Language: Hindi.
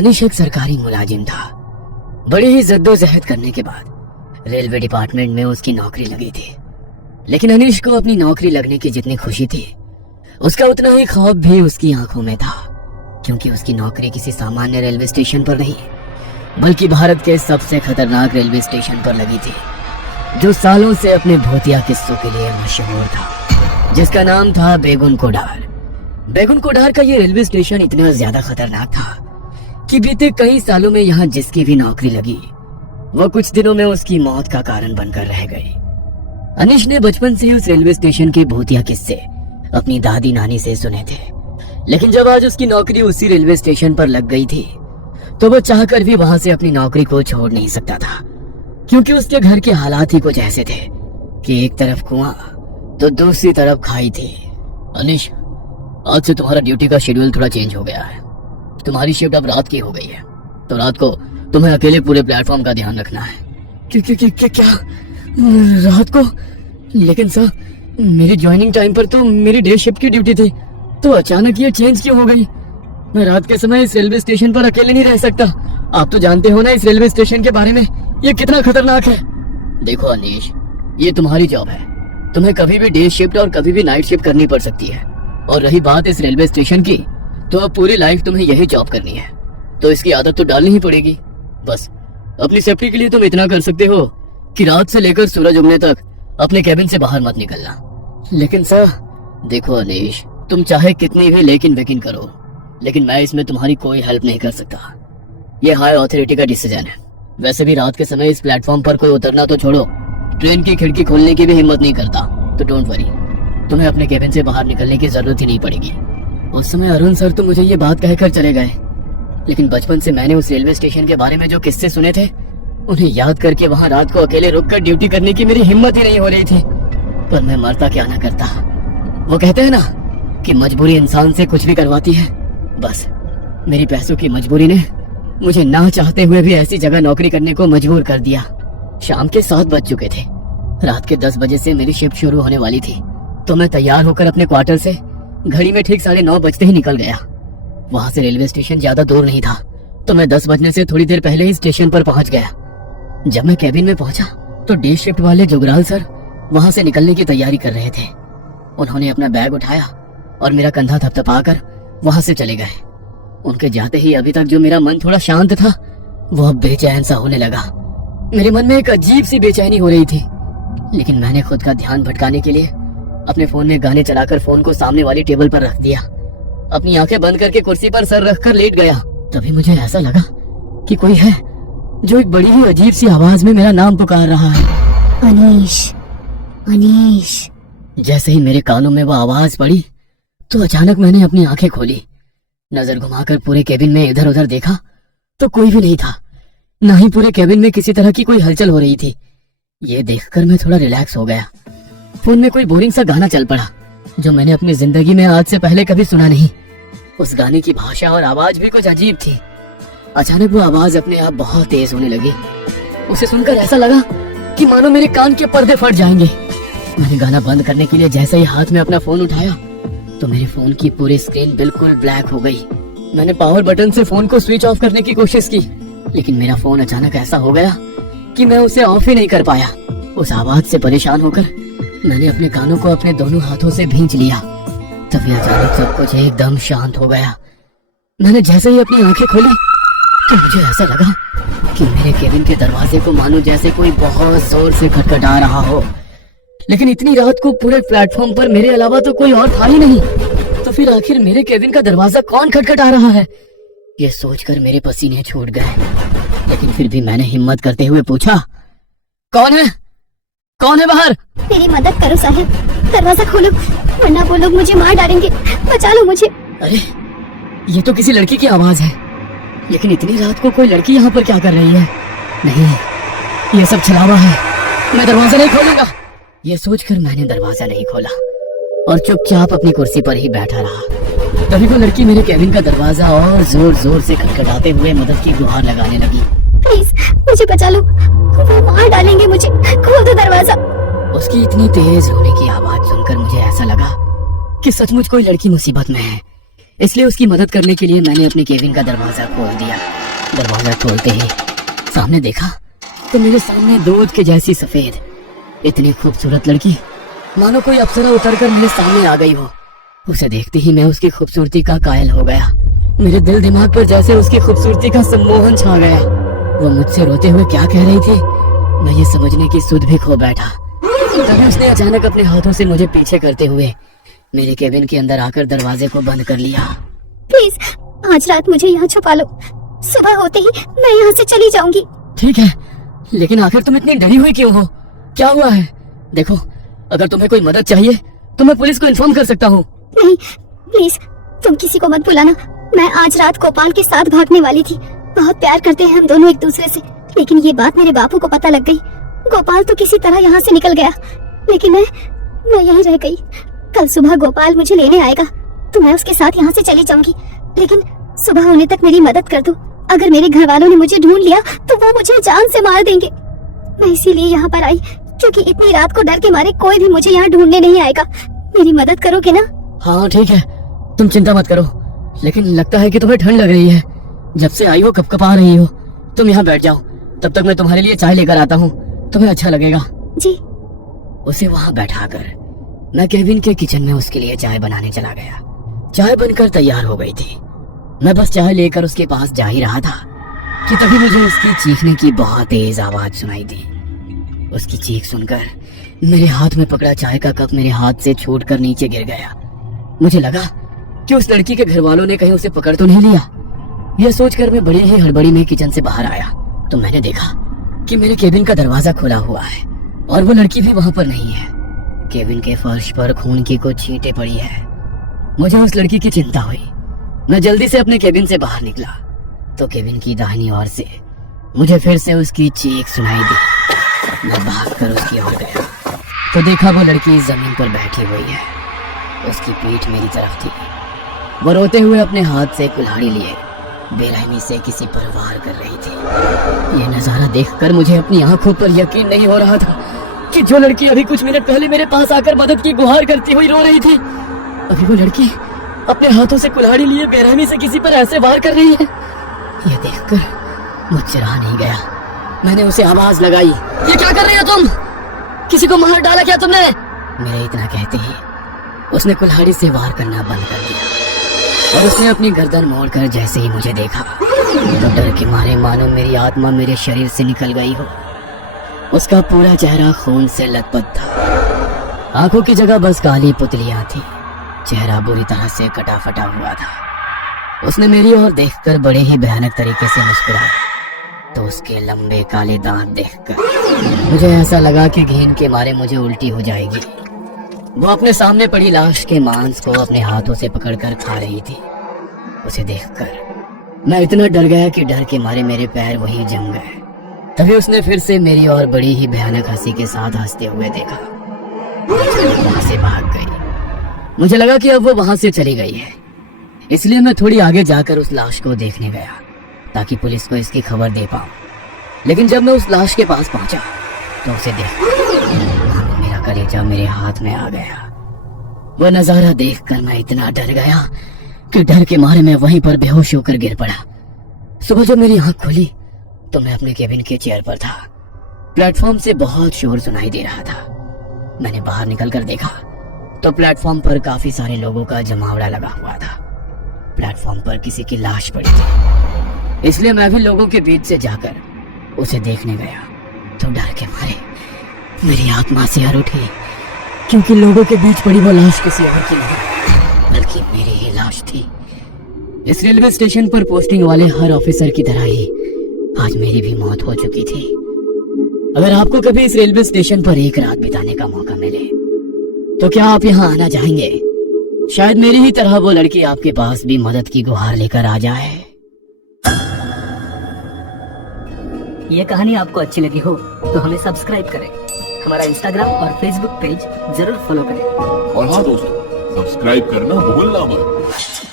अनिश एक सरकारी मुलाजिम था। बड़ी ही जद्दोजहद करने के बाद रेलवे डिपार्टमेंट में उसकी नौकरी लगी थी। लेकिन अनिश को अपनी नौकरी लगने की जितनी खुशी थी, उसका उतना ही खौफ भी उसकी आंखों में था, क्योंकि उसकी नौकरी किसी सामान्य रेलवे स्टेशन पर नहीं, बल्कि भारत के सबसे खतरनाक रेलवे स्टेशन पर लगी थी, जो सालों से अपने भूतिया किस्सों के लिए मशहूर था, जिसका नाम था बेगुन कोडार। बेगुन कोडार का ये रेलवे स्टेशन इतना ज्यादा खतरनाक था कि बीते कई सालों में यहाँ जिसकी भी नौकरी लगी, वो कुछ दिनों में उसकी मौत का कारण बनकर रह गई। अनिश ने बचपन से उस रेलवे स्टेशन के भूतिया किस्से अपनी दादी नानी से सुने थे, लेकिन जब आज उसकी नौकरी उसी रेलवे स्टेशन पर लग गई थी, तो वो चाहकर भी वहां से अपनी नौकरी को छोड़ नहीं सकता था, क्योंकि उसके घर के हालात ही कुछ ऐसे थे कि एक तरफ कुआं तो दूसरी तरफ खाई थी। अनिश, आज से तुम्हारा ड्यूटी का शेड्यूल थोड़ा चेंज हो गया है। तुम्हारी शिफ्ट अब रात की हो गई है, तो रात को तुम्हें अकेले पूरे प्लेटफॉर्म का ध्यान रखना है। क्या रात को? लेकिन सर, मेरी ज्वाइनिंग टाइम पर तो मेरी डे शिफ्ट की ड्यूटी थी, तो अचानक ये चेंज क्यों हो गई? मैं रात के समय इस रेलवे स्टेशन पर अकेले नहीं रह सकता। आप तो जानते हो ना इस रेलवे स्टेशन के बारे में, ये कितना खतरनाक है। देखो अनिश, ये तुम्हारी जॉब है, तुम्हें कभी भी डे शिफ्ट और कभी भी नाइट शिफ्ट करनी पड़ सकती है। और रही बात इस रेलवे स्टेशन की, तो अब पूरी लाइफ तुम्हें यही जॉब करनी है, तो इसकी आदत तो डालनी ही पड़ेगी। बस अपनी सेफ्टी के लिए तुम इतना कर सकते हो कि रात से लेकर सूरज उगने तक अपने कैबिन से बाहर मत निकलना। लेकिन सर, देखो अनिश, तुम चाहे कितनी भी लेकिन वेकिन करो, लेकिन मैं इसमें तुम्हारी कोई हेल्प नहीं कर सकता। ये हाई अथॉरिटी का डिसीजन है। वैसे भी रात के समय इस प्लेटफॉर्म पर कोई उतरना तो छोड़ो, ट्रेन की खिड़की खोलने की भी हिम्मत नहीं करता, तो डोंट वरी, तुम्हें अपने कैबिन से बाहर निकलने की जरूरत ही नहीं पड़ेगी। उस समय अरुण सर तो मुझे ये बात कहकर चले गए, लेकिन बचपन से मैंने उस रेलवे स्टेशन के बारे में जो किस्से सुने थे, उन्हें याद करके वहाँ रात को अकेले रुककर ड्यूटी करने की मेरी हिम्मत ही नहीं हो रही थी। पर मैं मरता क्या ना करता। वो कहते हैं ना कि मजबूरी इंसान से कुछ भी करवाती है। बस मेरी पैसों की मजबूरी ने मुझे ना चाहते हुए भी ऐसी जगह नौकरी करने को मजबूर कर दिया। शाम के 7 बज चुके थे। रात के 10 बजे से मेरी शिफ्ट शुरू होने वाली थी, तो मैं तैयार होकर अपने क्वार्टर से घड़ी में ठीक 9:30 बजते ही निकल गया। वहां से रेलवे स्टेशन ज्यादा दूर नहीं था, तो मैं 10 बजने से थोड़ी देर पहले ही स्टेशन पर पहुंच गया। जब मैं कैबिन में पहुंचा तो डे शिफ्ट वाले जुगराल सर वहां से निकलने की तैयारी कर रहे थे। उन्होंने अपना बैग उठाया और मेरा कंधा थपथपाकर वहां से चले गए। उनके जाते ही अभी तक जो मेरा मन थोड़ा शांत था, वो अब बेचैन सा होने लगा। मेरे मन में एक अजीब सी बेचैनी हो रही थी, लेकिन मैंने खुद का ध्यान भटकाने के लिए अपने फोन में गाने चलाकर फोन को सामने वाली टेबल पर रख दिया। अपनी आंखें बंद करके कुर्सी पर सर रखकर लेट गया। तभी मुझे ऐसा लगा कि कोई है जो एक बड़ी ही अजीब सी आवाज में मेरा नाम पुकार रहा है, अनीश, अनीश। जैसे ही मेरे कानों में वो आवाज पड़ी, तो अचानक मैंने अपनी आंखें खोली। नजर घुमाकर पूरे केबिन में इधर उधर देखा तो कोई भी नहीं था, ना ही पूरे केबिन में किसी तरह की कोई हलचल हो रही थी। ये देखकर मैं थोड़ा रिलैक्स हो गया। फोन में कोई बोरिंग सा गाना चल पड़ा, जो मैंने अपनी जिंदगी में आज से पहले कभी सुना नहीं। उस गाने की भाषा और आवाज भी कुछ अजीब थी। अचानक वो आवाज अपने आप बहुत तेज होने लगी। उसे सुनकर ऐसा लगा कि मानो मेरे कान के पर्दे फट जाएंगे। मैंने गाना बंद करने के लिए जैसे ही हाथ में अपना फोन उठाया, तो मेरे फोन की पूरी स्क्रीन बिल्कुल ब्लैक हो गई। मैंने पावर बटन से फोन को स्विच ऑफ करने की कोशिश की, लेकिन मेरा फोन अचानक ऐसा हो गया कि मैं उसे ऑफ ही नहीं कर पाया। उस आवाज से परेशान होकर मैंने अपने कानों को अपने दोनों हाथों से भींच लिया। तभी अचानक सब कुछ एकदम शांत हो गया। मैंने जैसे ही अपनी आंखें खोली, तो मुझे ऐसा लगा कि मेरे केबिन के दरवाजे को मानो जैसे कोई बहुत जोर से खटखटा रहा हो। लेकिन इतनी रात को पूरे प्लेटफॉर्म पर मेरे अलावा तो कोई और था ही नहीं। तो फिर आखिर मेरे केबिन का दरवाजा कौन खटखटा रहा है? ये सोचकर मेरे पसीने छूट गए। लेकिन फिर भी मैंने हिम्मत करते हुए पूछा, कौन है? कौन है बाहर? मेरी मदद करो साहब, दरवाजा खोलो, वरना वो लोग मुझे मार डालेंगे। बचा लो मुझे। अरे, ये तो किसी लड़की की आवाज है। लेकिन इतनी रात को कोई लड़की यहाँ पर क्या कर रही है? नहीं, ये सब छलावा है। मैं दरवाजा नहीं खोलूंगा। ये सोचकर मैंने दरवाजा नहीं खोला और चुपचाप अपनी कुर्सी पर ही बैठा रहा। तभी वो लड़की मेरे केबिन का दरवाजा और जोर जोर से खटखटाते हुए मदद की गुहार लगाने लगी। प्लीज मुझे बचा लो, वो मार डालेंगे मुझे, खोल दो दरवाजा। उसकी इतनी तेज होने की आवाज सुनकर मुझे ऐसा लगा कि सचमुच कोई लड़की मुसीबत में है। इसलिए उसकी मदद करने के लिए मैंने अपने केबिन का दरवाजा खोल दिया। दरवाजा खोलते ही सामने देखा तो मेरे सामने दूध के जैसी सफेद इतनी खूबसूरत लड़की मानो कोई अप्सरा उतरकर मेरे सामने आ गई हो। उसे देखते ही मैं उसकी खूबसूरती का कायल हो गया। मेरे दिल दिमाग पर जैसे उसकी खूबसूरती का सम्मोहन छा गया। वो मुझसे रोते हुए क्या कह रही थी मैं ये समझने की सुध भी खो बैठा। तभी उसने अचानक अपने हाथों से मुझे पीछे करते हुए मेरे केबिन के अंदर आकर दरवाजे को बंद कर लिया। प्लीज आज रात मुझे यहाँ छुपा लो, सुबह होते ही मैं यहाँ से चली जाऊंगी। ठीक है, लेकिन आखिर तुम इतनी डरी हुई क्यों हो? क्या हुआ है? देखो, अगर तुम्हें कोई मदद चाहिए तो मैं पुलिस को इन्फॉर्म कर सकता हूँ। नहीं प्लीज, तुम किसी को मत बुलाना। मैं आज रात गोपाल के साथ भागने वाली थी। बहुत प्यार करते हैं हम दोनों एक दूसरे से, लेकिन ये बात मेरे बापू को पता लग गई। गोपाल तो किसी तरह यहाँ से निकल गया, लेकिन मैं यहीं रह गई। कल सुबह गोपाल मुझे लेने आएगा तो मैं उसके साथ यहाँ से चली जाऊंगी, लेकिन सुबह होने तक मेरी मदद कर दो। अगर मेरे घर वालों ने मुझे ढूंढ लिया तो वो मुझे जान से मार देंगे। मैं इसीलिए यहाँ पर आई क्योंकि इतनी रात को डर के मारे कोई भी मुझे यहाँ ढूंढने नहीं आएगा। मेरी मदद करोगे ना? हाँ ठीक है, तुम चिंता मत करो, लेकिन लगता है कि तुम्हें ठंड लग रही है। जब से आई हो कपकपा रही हो। तुम यहाँ बैठ जाओ, तब तक मैं तुम्हारे लिए चाय लेकर आता हूँ, तुम्हें अच्छा लगेगा। जी। उसे वहाँ बैठाकर मैं केबिन के किचन में उसके लिए चाय बनाने चला गया। चाय बनकर तैयार हो गई थी। मैं बस चाय लेकर उसके पास जा ही रहा था कि तभी मुझे उसकी चीखने की बहुत तेज आवाज सुनाई दी। उसकी चीख सुनकर मेरे हाथ में पकड़ा चाय का कप मेरे हाथ से छूटकर नीचे गिर गया। मुझे लगा कि उस लड़की के घर वालों ने कहीं उसे पकड़ तो नहीं लिया। यह सोचकर मैं बड़ी ही हड़बड़ी में किचन से बाहर आया तो मैंने देखा कि मेरे केबिन का दरवाजा खुला हुआ है और वो लड़की भी वहां पर नहीं है। केबिन के फर्श पर खून की कुछ छींटें पड़ी है। मुझे उस लड़की की चिंता हुई। मैं जल्दी से अपने केबिन से बाहर निकला तो केबिन की दाहिनी ओर से मुझे फिर से उसकी चीख सुनाई दी। मैं भागकर उसकी ओर गया तो देखा वो लड़की जमीन पर बैठी हुई है। उसकी पीठ मेरी तरफ थी। वो रोते हुए अपने हाथ से कुल्हाड़ी लिए बेरहमी से किसी पर वार कर रही थी। यह नजारा देखकर मुझे अपनी आंखों पर यकीन नहीं हो रहा था कि जो लड़की अभी कुछ मिनट पहले मेरे पास आकर मदद की गुहार करती हुई रो रही थी, अभी वो लड़की अपने हाथों से कुल्हाड़ी लिए बेरहमी से किसी पर ऐसे वार कर रही है। यह देखकर मुझसे रहा नहीं गया। मैंने उसे आवाज लगाई, ये क्या कर रही हो तुम? किसी को मार डाला क्या तुमने? मेरे इतना कहते ही उसने कुल्हाड़ी से वार करना बंद कर दिया और उसने अपनी गर्दन मोड़कर जैसे ही मुझे देखा तो डर के मारे मानो मेरी आत्मा मेरे शरीर से निकल गई हो। उसका पूरा चेहरा खून से लथपथ था। आंखों की जगह बस काली पुतलियां थी। चेहरा बुरी तरह से कटा फटा हुआ था। उसने मेरी ओर देखकर बड़े ही भयानक तरीके से मुस्कुराया तो उसके लंबे काले दांत देखकर मुझे ऐसा लगा कि घिन के मारे मुझे उल्टी हो जाएगी। वो अपने सामने पड़ी लाश के मांस को अपने हाथों से पकड़कर खा रही थी। उसे देखकर मैं इतना डर गया कि डर के मारे मेरे पैर वहीं जम गए। तभी उसने फिर से मेरी ओर बड़ी ही भयानक हंसी के साथ हंसते हुए देखा। वहां से भाग गई। मुझे लगा कि अब वो वहां से चली गई है, इसलिए मैं थोड़ी आगे जाकर उस लाश को देखने गया ताकि पुलिस को इसकी खबर दे पाऊं। लेकिन जब मैं उस लाश के पास पहुंचा तो उसे देखा मेरा कलेजा मेरे हाथ में आ गया। वह नजारा देखकर मैं इतना डर गया कि डर के मारे मैं वहीं पर बेहोश होकर गिर पड़ा। सुबह जब मेरी आंख खुली तो मैं अपने केबिन के चेयर पर था। प्लेटफॉर्म से बहुत शोर सुनाई दे रहा था। मैंने बाहर निकलकर देखा तो प्लेटफॉर्म पर काफी सारे लोगों का जमावड़ा लगा हुआ था। प्लेटफॉर्म पर किसी की लाश पड़ी थी, इसलिए मैं भी लोगों के बीच से जाकर उसे देखने गया तो डर के मारे मेरी आत्मा सिहर उठी, क्योंकि लोगों के बीच पड़ी वो लाश किसी और की नहीं बल्कि मेरी ही लाश थी। इस रेलवे स्टेशन पर पोस्टिंग वाले हर ऑफिसर की तरह ही आज मेरी भी मौत हो चुकी थी। अगर आपको कभी इस रेलवे स्टेशन पर एक रात बिताने का मौका मिले तो क्या आप यहाँ आना चाहेंगे? शायद मेरी ही तरह वो लड़की आपके पास भी मदद की गुहार लेकर आ जाए। ये कहानी आपको अच्छी लगी हो तो हमें सब्सक्राइब करें, हमारा इंस्टाग्राम और फेसबुक पेज जरूर फॉलो करें। और हाँ दोस्तों, सब्सक्राइब करना भूलना मत।